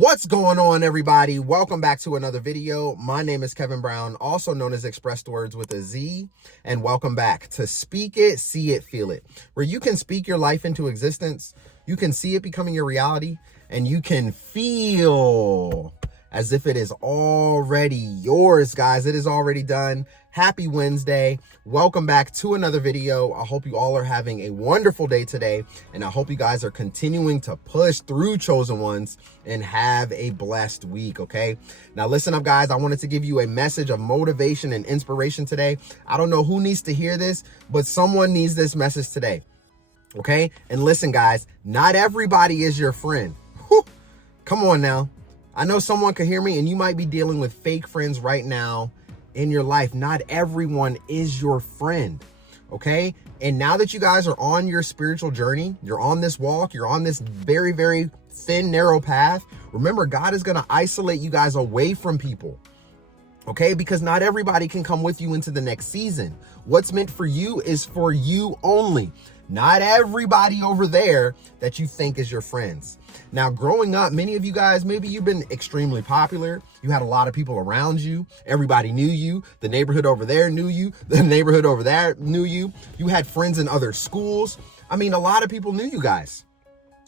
What's going on, everybody? Welcome back to another video. My name is Kevin Brown, also known as ExpressedWordz with a Z, and welcome back to Speak It, See It, Feel It, where you can speak your life into existence, you can see it becoming your reality, and you can feel as if it is already yours, guys. It is already done. Happy Wednesday. Welcome back to another video. I hope you all are having a wonderful day today, and I hope you guys are continuing to push through, chosen ones, and have a blessed week, okay? Now, listen up, guys. I wanted to give you a message of motivation and inspiration today. I don't know who needs to hear this, but someone needs this message today, okay? And listen, guys, not everybody is your friend. Whew. Come on now. I know someone could hear me, and you might be dealing with fake friends right now in your life. Not everyone is your friend, okay? And now that you guys are on your spiritual journey, you're on this walk, you're on this very, very thin, narrow path, remember, God is going to isolate you guys away from people, okay? Because not everybody can come with you into the next season. What's meant for you is for you only. Not everybody over there that you think is your friends. Now, growing up, many of you guys, maybe you've been extremely popular. You had a lot of people around you. Everybody knew you. The neighborhood over there knew you. The neighborhood over there knew you. You had friends in other schools. I mean, a lot of people knew you guys,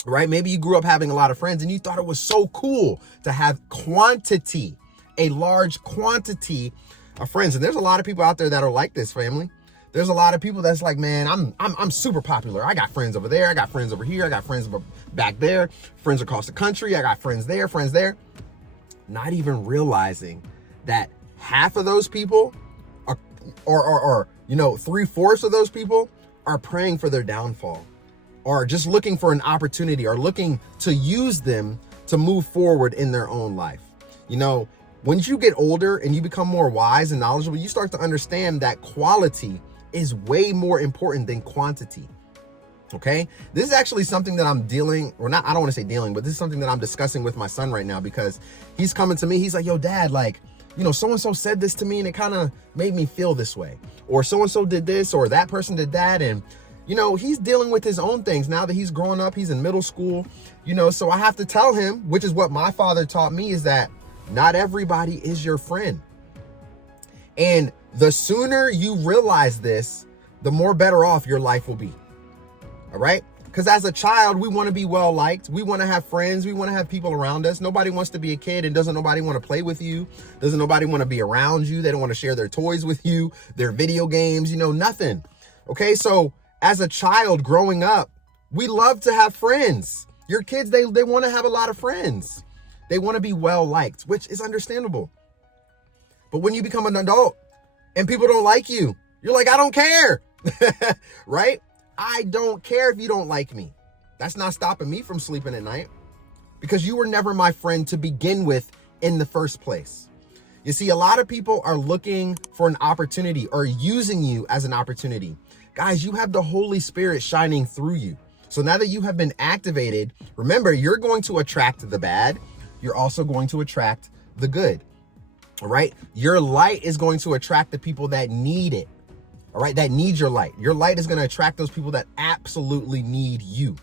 right? Maybe you grew up having a lot of friends and you thought it was so cool to have quantity, a large quantity of friends. And there's a lot of people out there that are like this, family. There's a lot of people that's like, man, I'm super popular. I got friends over there. I got friends over here. I got friends back there, friends across the country. I got friends there, friends there. Not even realizing that half of those people are, or 3/4 of those people are praying for their downfall, or just looking for an opportunity, or looking to use them to move forward in their own life. You know, once you get older and you become more wise and knowledgeable, you start to understand that quality is way more important than quantity, okay? This is actually something that I'm dealing, or not, I don't want to say dealing, but this is something that I'm discussing with my son right now, because he's coming to me. He's like, yo, dad, like, so-and-so said this to me and it kind of made me feel this way, or so-and-so did this, or that person did that. And, he's dealing with his own things now that he's growing up. He's in middle school, so I have to tell him, which is what my father taught me, is that not everybody is your friend. And the sooner you realize this, the more better off your life will be. All right? Because as a child, we want to be well liked. We want to have friends. We want to have people around us. Nobody wants to be a kid, and doesn't nobody want to play with you. Doesn't nobody want to be around you. They don't want to share their toys with you, their video games, nothing. Okay? So as a child growing up, we love to have friends. Your kids, they want to have a lot of friends. They want to be well liked, which is understandable. But when you become an adult and people don't like you, you're like, I don't care, right? I don't care if you don't like me. That's not stopping me from sleeping at night, because you were never my friend to begin with in the first place. You see, a lot of people are looking for an opportunity, or using you as an opportunity. Guys, you have the Holy Spirit shining through you. So now that you have been activated, remember, you're going to attract the bad. You're also going to attract the good. All right. Your light is going to attract the people that need it. All right. That need your light. Your light is going to attract those people that absolutely need you.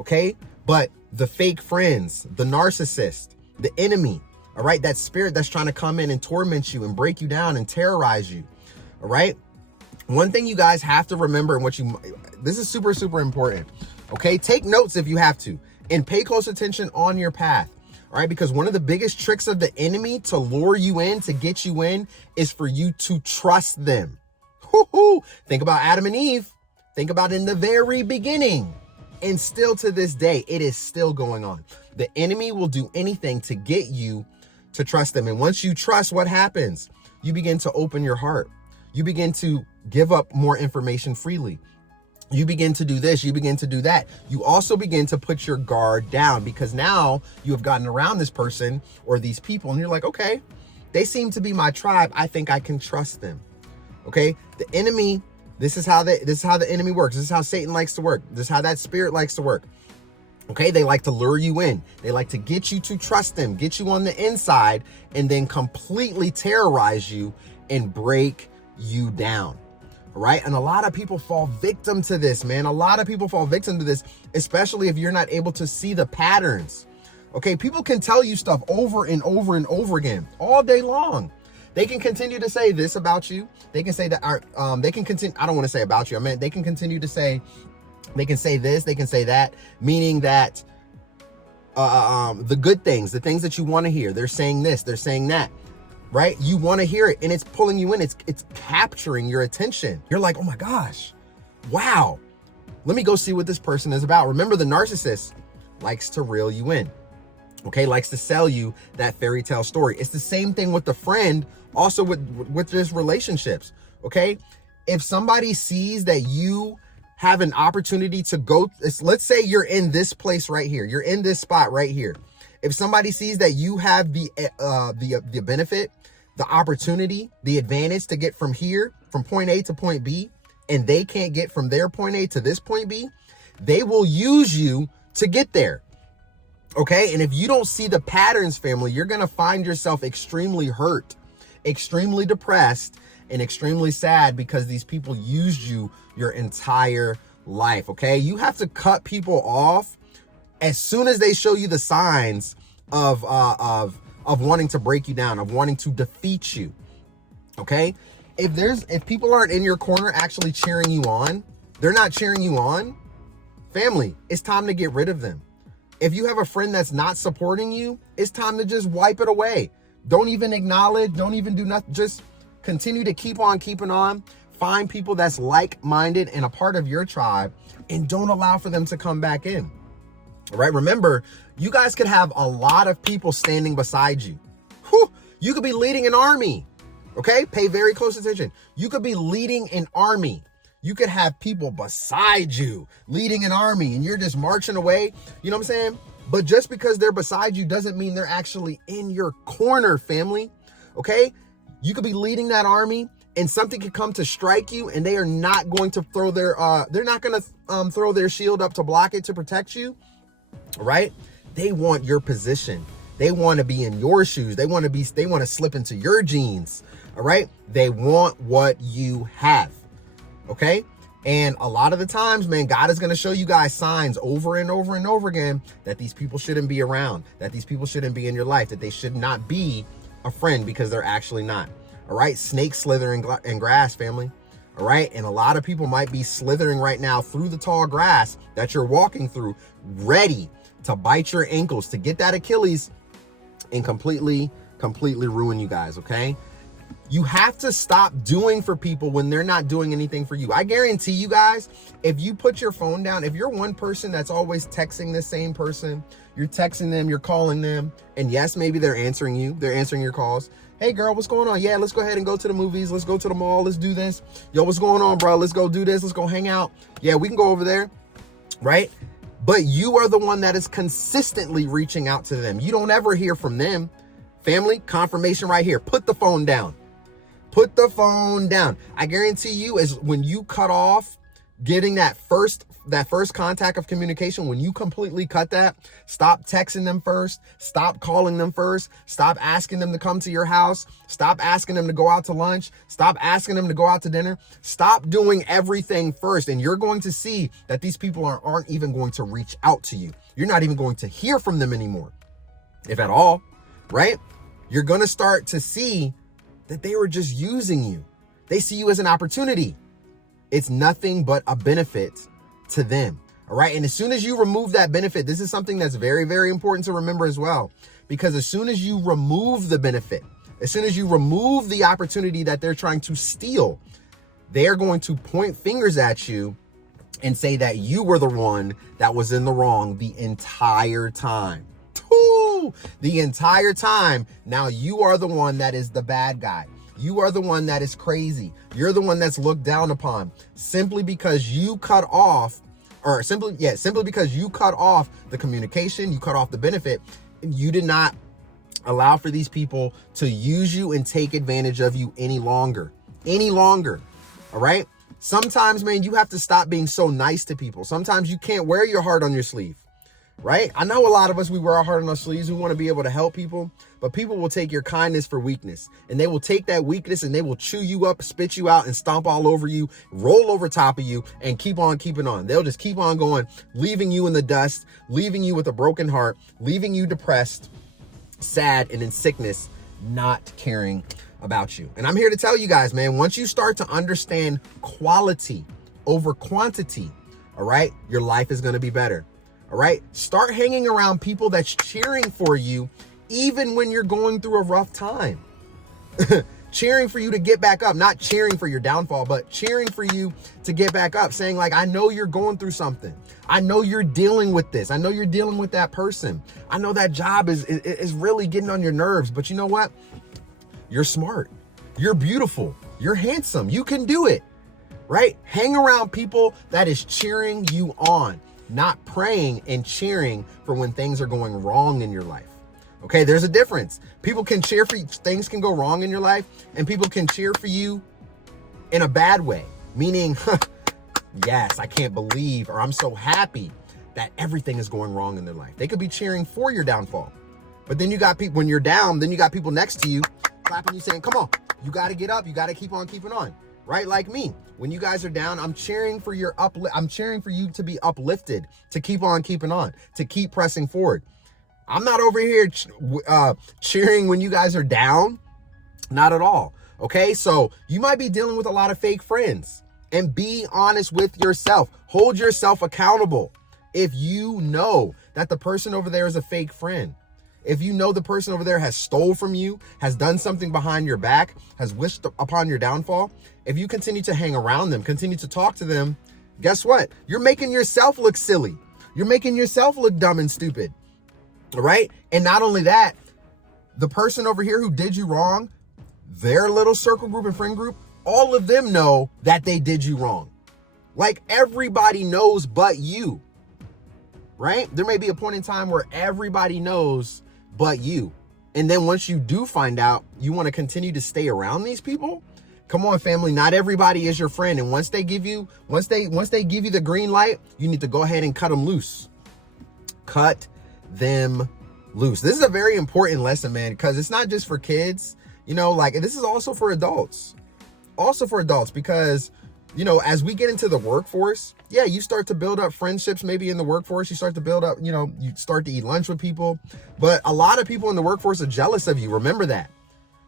Okay. But the fake friends, the narcissist, the enemy, all right, that spirit that's trying to come in and torment you and break you down and terrorize you. All right. One thing you guys have to remember, and this is super, super important. Okay. Take notes if you have to, and pay close attention on your path. All right, because one of the biggest tricks of the enemy to lure you in, to get you in, is for you to trust them. Woo-hoo. Think about Adam and Eve. Think about in the very beginning. And still to this day, it is still going on. The enemy will do anything to get you to trust them. And once you trust, what happens? You begin to open your heart. You begin to give up more information freely. You begin to do this, you begin to do that. You also begin to put your guard down, because now you have gotten around this person or these people, and you're like, okay, they seem to be my tribe. I think I can trust them. Okay. The enemy, this is how the enemy works. This is how Satan likes to work. This is how that spirit likes to work. Okay. They like to lure you in. They like to get you to trust them, get you on the inside, and then completely terrorize you and break you down. Right? And a lot of people fall victim to this, man. A lot of people fall victim to this, especially if you're not able to see the patterns Okay, people can tell you stuff over and over and over again all day long. They can continue to say this about you. They can say that, they can continue, I don't want to say about you. I mean, they can continue to say, they can say this, they can say that, meaning that the good things, the things that you want to hear, they're saying this, they're saying that, right? You want to hear it, and it's pulling you in. It's capturing your attention. You're like, oh my gosh, wow. Let me go see what this person is about. Remember, the narcissist likes to reel you in. Okay, likes to sell you that fairy tale story. It's the same thing with the friend, also with just relationships. Okay, if somebody sees that you have an opportunity to go, let's say you're in this place right here, you're in this spot right here. If somebody sees that you have the benefit, the opportunity, the advantage to get from here, from point A to point B, and they can't get from their point A to this point B, they will use you to get there. Okay, and if you don't see the patterns, family, you're going to find yourself extremely hurt, extremely depressed, and extremely sad because these people used you your entire life. Okay, you have to cut people off as soon as they show you the signs of wanting to break you down, of wanting to defeat you. Okay, if people aren't in your corner actually cheering you on, they're not cheering you on, family, it's time to get rid of them. If you have a friend that's not supporting you, it's time to just wipe it away. Don't even acknowledge, don't even do nothing. Just continue to keep on keeping on. Find people that's like-minded and a part of your tribe, and don't allow for them to come back in. All right, remember, you guys could have a lot of people standing beside you. Whew, you could be leading an army. Okay, pay very close attention. You could be leading an army. You could have people beside you leading an army and you're just marching away. You know what I'm saying? But just because they're beside you doesn't mean they're actually in your corner, family. Okay? You could be leading that army and something could come to strike you, and they are not going to throw their throw their shield up to block it, to protect you. All right? They want your position. They want to be in your shoes. They want to slip into your jeans. All right? They want what you have. Okay. And a lot of the times, man, God is going to show you guys signs over and over and over again that these people shouldn't be around, that these people shouldn't be in your life, that they should not be a friend, because they're actually not. All right. Snakes slither in grass, family. All right. And a lot of people might be slithering right now through the tall grass that you're walking through, ready to bite your ankles, to get that Achilles and completely ruin you guys. Okay. You have to stop doing for people when they're not doing anything for you. I guarantee you guys, if you put your phone down, if you're one person that's always texting the same person, you're texting them, you're calling them, and yes, maybe they're answering you, they're answering your calls. Hey girl, what's going on? Yeah, let's go ahead and go to the movies. Let's go to the mall. Let's do this. Yo, what's going on, bro? Let's go do this. Let's go hang out. Yeah, we can go over there, right? But you are the one that is consistently reaching out to them. You don't ever hear from them. Family, confirmation right here. Put the phone down. Put the phone down. I guarantee you, is when you cut off getting that first contact of communication, when you completely cut that, stop texting them first, stop calling them first, stop asking them to come to your house, stop asking them to go out to lunch, stop asking them to go out to dinner, stop doing everything first. And you're going to see that these people aren't even going to reach out to you. You're not even going to hear from them anymore, if at all, right? You're going to start to see that they were just using you. They see you as an opportunity. It's nothing but a benefit to them. All right. And as soon as you remove that benefit, this is something that's very, very important to remember as well, because as soon as you remove the benefit, as soon as you remove the opportunity that they're trying to steal, they're going to point fingers at you and say that you were the one that was in the wrong the entire time. The entire time. Now you are the one that is the bad guy. You are the one that is crazy. You're the one that's looked down upon simply because you cut off, or simply because you cut off the communication, you cut off the benefit. You did not allow for these people to use you and take advantage of you any longer. All right. Sometimes, man, you have to stop being so nice to people. Sometimes you can't wear your heart on your sleeve. right? I know a lot of us, we wear our heart on our sleeves. We want to be able to help people, but people will take your kindness for weakness, and they will take that weakness and they will chew you up, spit you out, and stomp all over you, roll over top of you, and keep on keeping on. They'll just keep on going, leaving you in the dust, leaving you with a broken heart, leaving you depressed, sad, and in sickness, not caring about you. And I'm here to tell you guys, man, once you start to understand quality over quantity, all right, your life is going to be better. All right, start hanging around people that's cheering for you, even when you're going through a rough time. Cheering for you to get back up, not cheering for your downfall, but cheering for you to get back up, saying like, I know you're going through something. I know you're dealing with this. I know you're dealing with that person. I know that job is really getting on your nerves, but you know what? You're smart. You're beautiful. You're handsome. You can do it, right? Hang around people that is cheering you on, not praying and cheering for when things are going wrong in your life. Okay, there's a difference. People can cheer for you. Things can go wrong in your life, and people can cheer for you in a bad way, meaning, yes, I can't believe, or I'm so happy that everything is going wrong in their life. They could be cheering for your downfall, but then you got people, when you're down, then you got people next to you clapping you, saying, come on, you got to get up. You got to keep on keeping on, right? Like me, when you guys are down, I'm cheering for your I'm cheering for you to be uplifted, to keep on keeping on, to keep pressing forward. I'm not over here cheering when you guys are down. Not at all. Okay, so you might be dealing with a lot of fake friends, and be honest with yourself. Hold yourself accountable. If you know that the person over there is a fake friend, if you know the person over there has stole from you, has done something behind your back, has wished upon your downfall, if you continue to hang around them, continue to talk to them, guess what? You're making yourself look silly. You're making yourself look dumb and stupid. All right. And not only that, the person over here who did you wrong, their little circle group and friend group, all of them know that they did you wrong. Like, everybody knows but you, right? There may be a point in time where everybody knows but you. And then once you do find out, you want to continue to stay around these people. Come on, family. Not everybody is your friend. And once they give you the green light, you need to go ahead and cut them loose. Cut them loose. This is a very important lesson, man, because it's not just for kids, you know, like, this is also for adults, because, you know, as we get into the workforce, yeah, you start to build up friendships, maybe in the workforce, you start to build up, you know, you start to eat lunch with people, but a lot of people in the workforce are jealous of you. Remember that.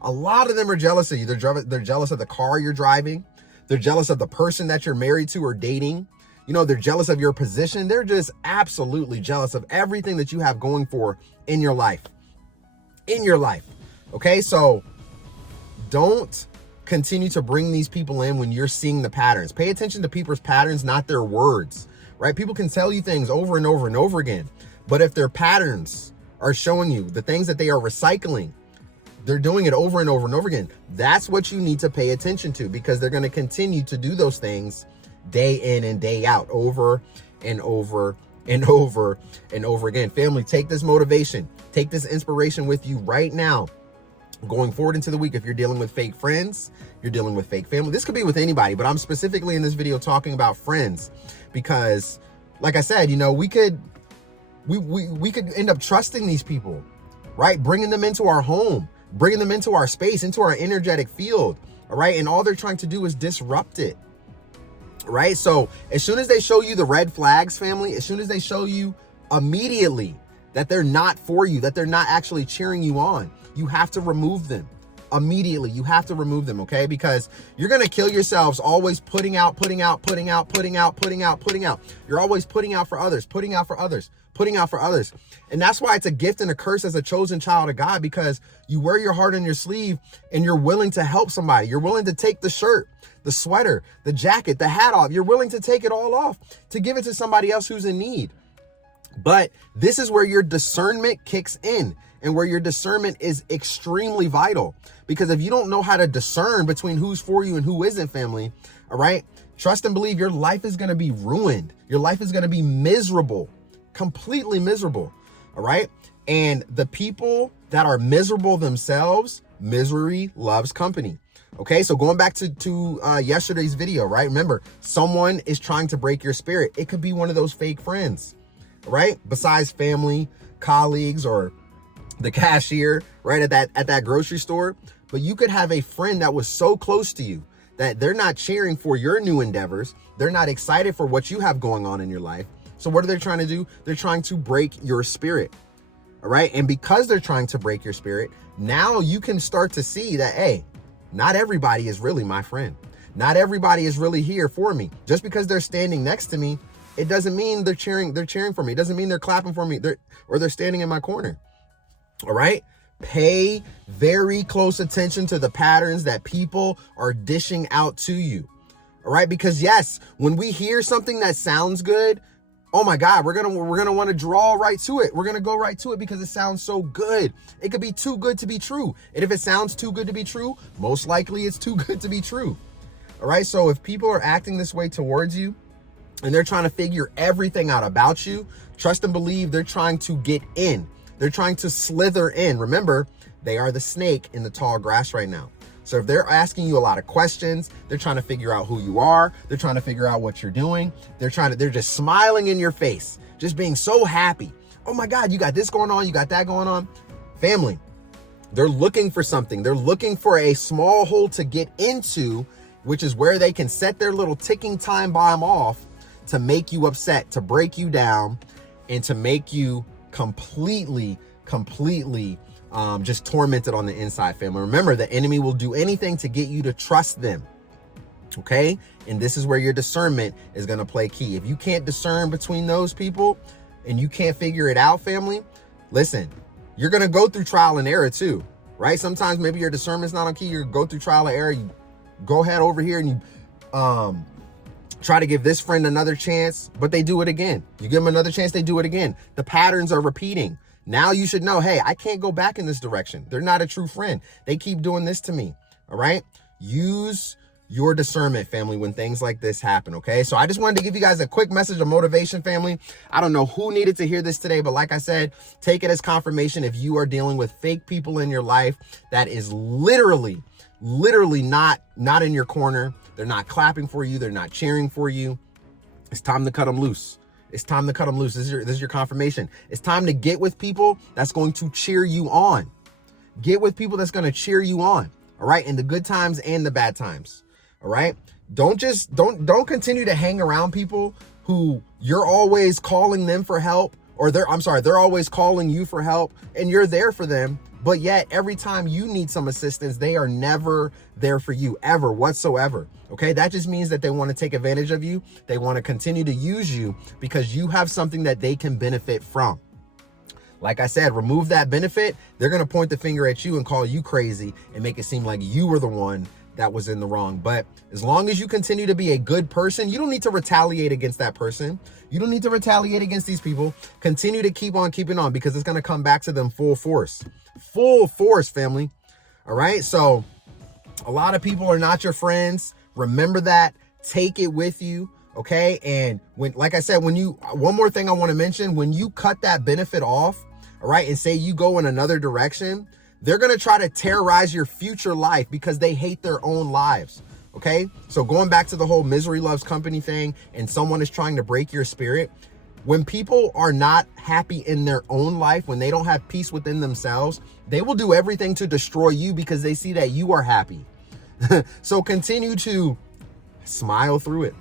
A lot of them are jealous of you. They're jealous of the car you're driving. They're jealous of the person that you're married to or dating. You know, they're jealous of your position. They're just absolutely jealous of everything that you have going for in your life. Okay, so don't continue to bring these people in when you're seeing the patterns. Pay attention to people's patterns, not their words, right? People can tell you things over and over and over again, but if their patterns are showing you the things that they are recycling, they're doing it over and over and over again. That's what you need to pay attention to, because they're going to continue to do those things day in and day out, over and over and over and over again. Family, take this motivation, take this inspiration with you right now, going forward into the week. If you're dealing with fake friends, you're dealing with fake family. This could be with anybody, but I'm specifically in this video talking about friends, because like I said, you know, we could end up trusting these people, right? Bringing them into our home, bringing them into our space, into our energetic field. All right. And all they're trying to do is disrupt it. Right? So as soon as they show you the red flags, family, as soon as they show you immediately that they're not for you, that they're not actually cheering you on, you have to remove them immediately. You have to remove them. Okay. Because you're going to kill yourselves always putting out. You're always putting out for others. And that's why it's a gift and a curse as a chosen child of God, because you wear your heart on your sleeve and you're willing to help somebody. You're willing to take the shirt, the sweater, the jacket, the hat off. You're willing to take it all off to give it to somebody else who's in need. But this is where your discernment kicks in, and where your discernment is extremely vital, because if you don't know how to discern between who's for you and who isn't, family, all right, trust and believe your life is going to be ruined. Your life is going to be miserable, completely miserable. All right. And the people that are miserable themselves, misery loves company. Okay, so going back to yesterday's video, right? Remember, someone is trying to break your spirit. It could be one of those fake friends. right? Besides family, colleagues, or the cashier, right, at that grocery store. But you could have a friend that was so close to you that they're not cheering for your new endeavors. They're not excited for what you have going on in your life. So what are they trying to do? They're trying to break your spirit. All right. And because they're trying to break your spirit, now you can start to see that, hey, not everybody is really my friend. Not everybody is really here for me. Just because they're standing next to me, it doesn't mean they're cheering for me. It doesn't mean they're clapping for me. They're standing in my corner. All right. Pay very close attention to the patterns that people are dishing out to you. All right. Because yes, when we hear something that sounds good, oh my God, we're gonna want to draw right to it. We're gonna go right to it because it sounds so good. It could be too good to be true. And if it sounds too good to be true, most likely it's too good to be true. All right. So if people are acting this way towards you and they're trying to figure everything out about you, trust and believe they're trying to get in. They're trying to slither in. Remember, they are the snake in the tall grass right now. So if they're asking you a lot of questions, they're trying to figure out who you are. They're trying to figure out what you're doing. They're just smiling in your face, just being so happy. Oh my God, you got this going on. You got that going on. Family, they're looking for something. They're looking for a small hole to get into, which is where they can set their little ticking time bomb off to make you upset, to break you down, and to make you completely just tormented on the inside, family. Remember, the enemy will do anything to get you to trust them. Okay. And this is where your discernment is going to play key. If you can't discern between those people and you can't figure it out, family, listen, you're going to go through trial and error too, right? Sometimes maybe your discernment's not on key. You go through trial and error. You go ahead over here and you, try to give this friend another chance, but they do it again. You give them another chance, they do it again. The patterns are repeating. Now you should know, hey, I can't go back in this direction. They're not a true friend. They keep doing this to me. All right. Use your discernment, family, when things like this happen. Okay. So I just wanted to give you guys a quick message of motivation, family. I don't know who needed to hear this today, but like I said, take it as confirmation. If you are dealing with fake people in your life that is literally not in your corner, they're not clapping for you, they're not cheering for you, it's time to cut them loose. It's time to cut them loose. This is your confirmation. It's time to get with people that's going to cheer you on. Get with people that's going to cheer you on. All right. In the good times and the bad times. All right. Don't continue to hang around people who you're always calling them for help, or they're always calling you for help and you're there for them. But yet every time you need some assistance, they are never there for you ever whatsoever. Okay. That just means that they want to take advantage of you. They want to continue to use you because you have something that they can benefit from. Like I said, remove that benefit. They're going to point the finger at you and call you crazy and make it seem like you were the one that was in the wrong. But as long as you continue to be a good person, you don't need to retaliate against that person. You don't need to retaliate against these people. Continue to keep on keeping on because it's going to come back to them full force, family. All right. So a lot of people are not your friends. Remember that. Take it with you. Okay. And like I said, one more thing I want to mention, when you cut that benefit off, all right, and say you go in another direction, they're going to try to terrorize your future life because they hate their own lives. Okay. So going back to the whole misery loves company thing, and someone is trying to break your spirit. When people are not happy in their own life, when they don't have peace within themselves, they will do everything to destroy you because they see that you are happy. So continue to smile through it.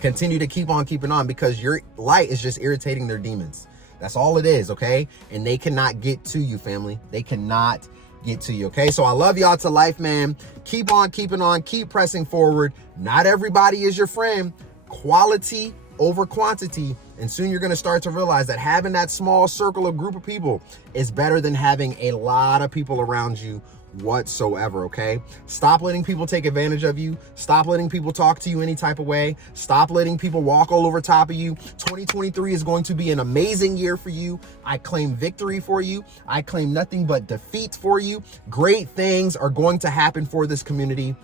Continue to keep on keeping on because your light is just irritating their demons. That's all it is. Okay. And they cannot get to you, family. They cannot get to you. Okay. So I love y'all to life, man. Keep on keeping on, keep pressing forward. Not everybody is your friend. Quality over quantity. And soon you're going to start to realize that having that small circle of group of people is better than having a lot of people around you whatsoever. Okay. Stop letting people take advantage of you. Stop letting people talk to you any type of way. Stop letting people walk all over top of you. 2023 is going to be an amazing year for you. I claim victory for you. I claim nothing but defeat for you. Great things are going to happen for this community.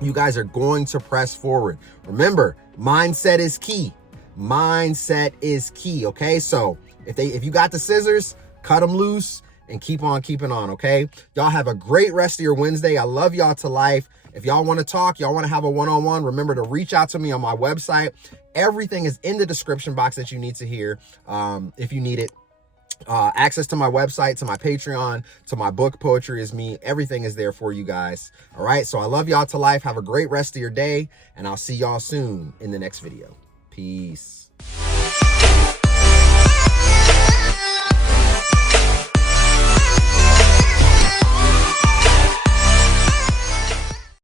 You guys are going to press forward. Remember, mindset is key. Mindset is key. Okay. So if you got the scissors, cut them loose. and keep on keeping on, okay? Y'all have a great rest of your Wednesday. I love y'all to life. If y'all want to talk, y'all want to have a one-on-one, remember to reach out to me on my website. Everything is in the description box that you need to hear if you need it. Access to my website, to my Patreon, to my book, Poetry Is Me. Everything is there for you guys. All right. So I love y'all to life. Have a great rest of your day, and I'll see y'all soon in the next video. Peace.